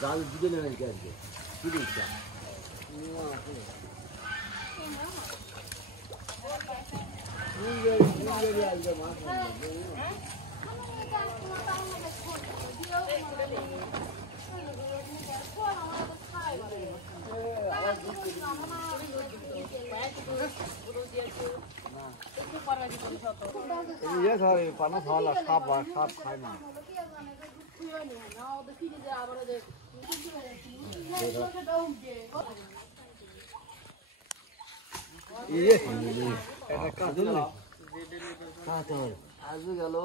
জাল দিবে না কি পানা খাওয়া সাপ সাপ খায় না আজ গেল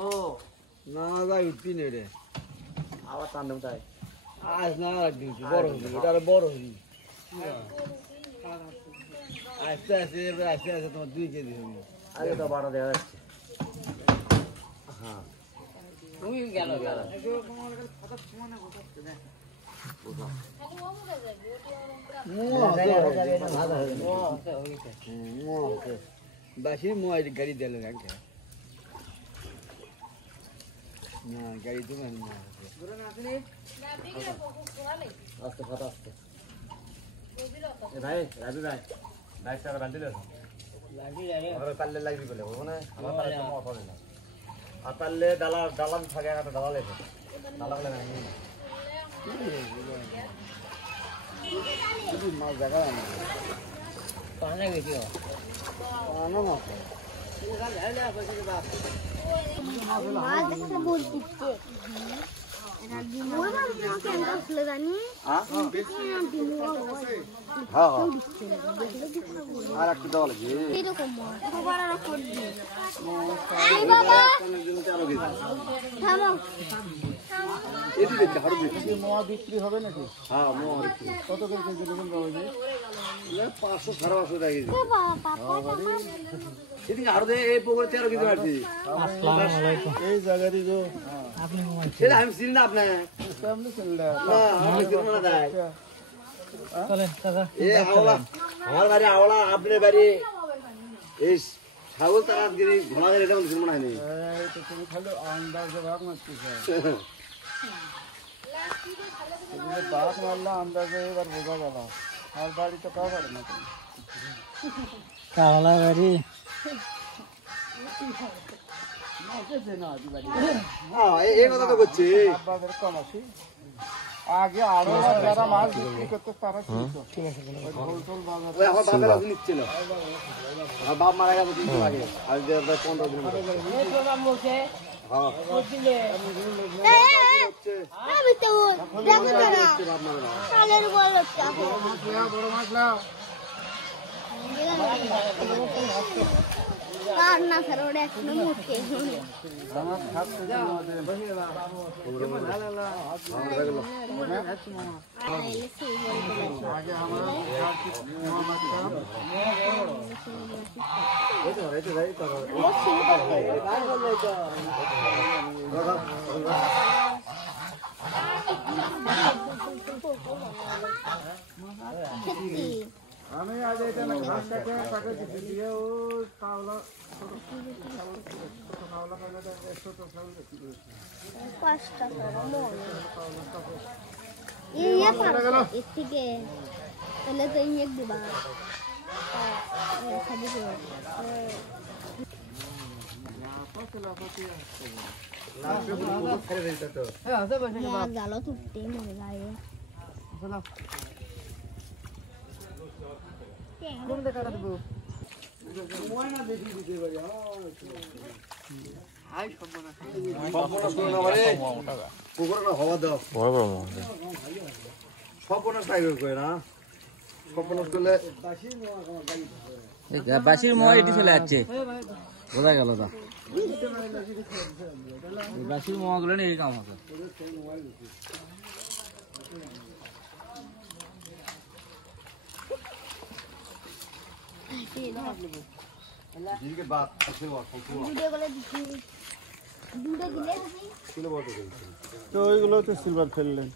না যাই উঠবি না রে আবার টান তাই আজ না বড় হবি এটা বড় হবি আস্তে আস্তে আস্তে আস্তে তোমার 2 কেজি হবে আগে তো 12 দেখা যাচ্ছে হ্যাঁ তুমি গেল বাসি মোবাইল গাড়ি দিল না গাড়ি তো আস্তে কথা আস্তে ভাই রাজু ভাই বাইক সারা বাঁধি দিল পারলে লাগবি বলে ওখানে আমার পারলে না আর পারলে ডালা ডালা থাকে একটা ডালা লেগে ডালা বলে না মাছ দেখা যায় না পানে গেছি পানো না মাছ দেখা বলতিছে আর একটু দেওয়া লাগে মোয়া বিক্রি হবে নাকি? হ্যাঁ মোয়া বিক্রি কত করে কেজি দেবেন বাবা? 500 550 টাকা কেজি। এদিকে আরো এই পুকুরে 13 কেজি মারছি। এই জায়গারই গো আপনি সেটা আমি চিনি না আপনি সামনে চললা না আমি চিনি না দাই চলেন দাদা এই আওলা আমার বাড়ি আওলা আপনার বাড়ি এই ছাগল তারাত গিরি ঘোড়া গিরি এটা চিনি না নেই এই তো তুমি খালি আন্দাজে ভাগ মারছিস তুমি বাপ মারলা আন্দাজে এবার বোঝা গেল আর বাড়ি তো কাও পারে না কাওলা বাড়ি এই কথা তো করছি আগে আরো যারা মাছ বিক্রি করতো তারা নিচ্ছিল বাপ মারা গেছে 3 দিন আগে আজ 15 দিন বড় মাছ না স্যার ওটা এখনো মুখে আমি আজ এটা না ঘাস কাটে কাটে দিয়ে ও কাওলা ছোট কাওলা কাটে 100 টাকা দিছি 5 টাকা মন এই পারো এদিকে তাহলে তো ইয়ে দিবা খালি দিও না পছলা পতিয়া লাস্টে পুরো খেলে দিত তো হ্যাঁ আছে বসে না জালো তুটতে মরে যায় চলো কোন দেখা দেবো ময়না বেশি দিতে পারি হাই সম্মানা সম্মানা করে পুকুরটা হওয়া দাও বড় বড় মাছ সম্মানা টাইগার কই না সম্মানা করলে বাসির মোয়া এটি চলে যাচ্ছে বোঝা গেল না বাসির মোয়া গুলো এই কাম আছে वीडियो कॉल वीडियो दिले তো ওইগুলোতে সিলভার ফেললেন।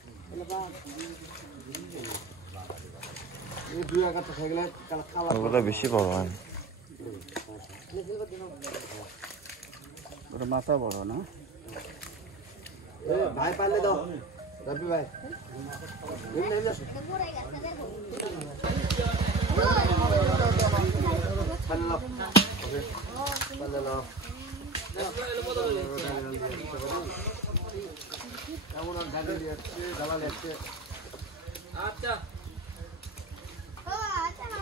ওগুলো বেশি বড় হয়। ওটা মাথা বড় না? ভাই পারলে দাও রবি ভাই আচ্ছা না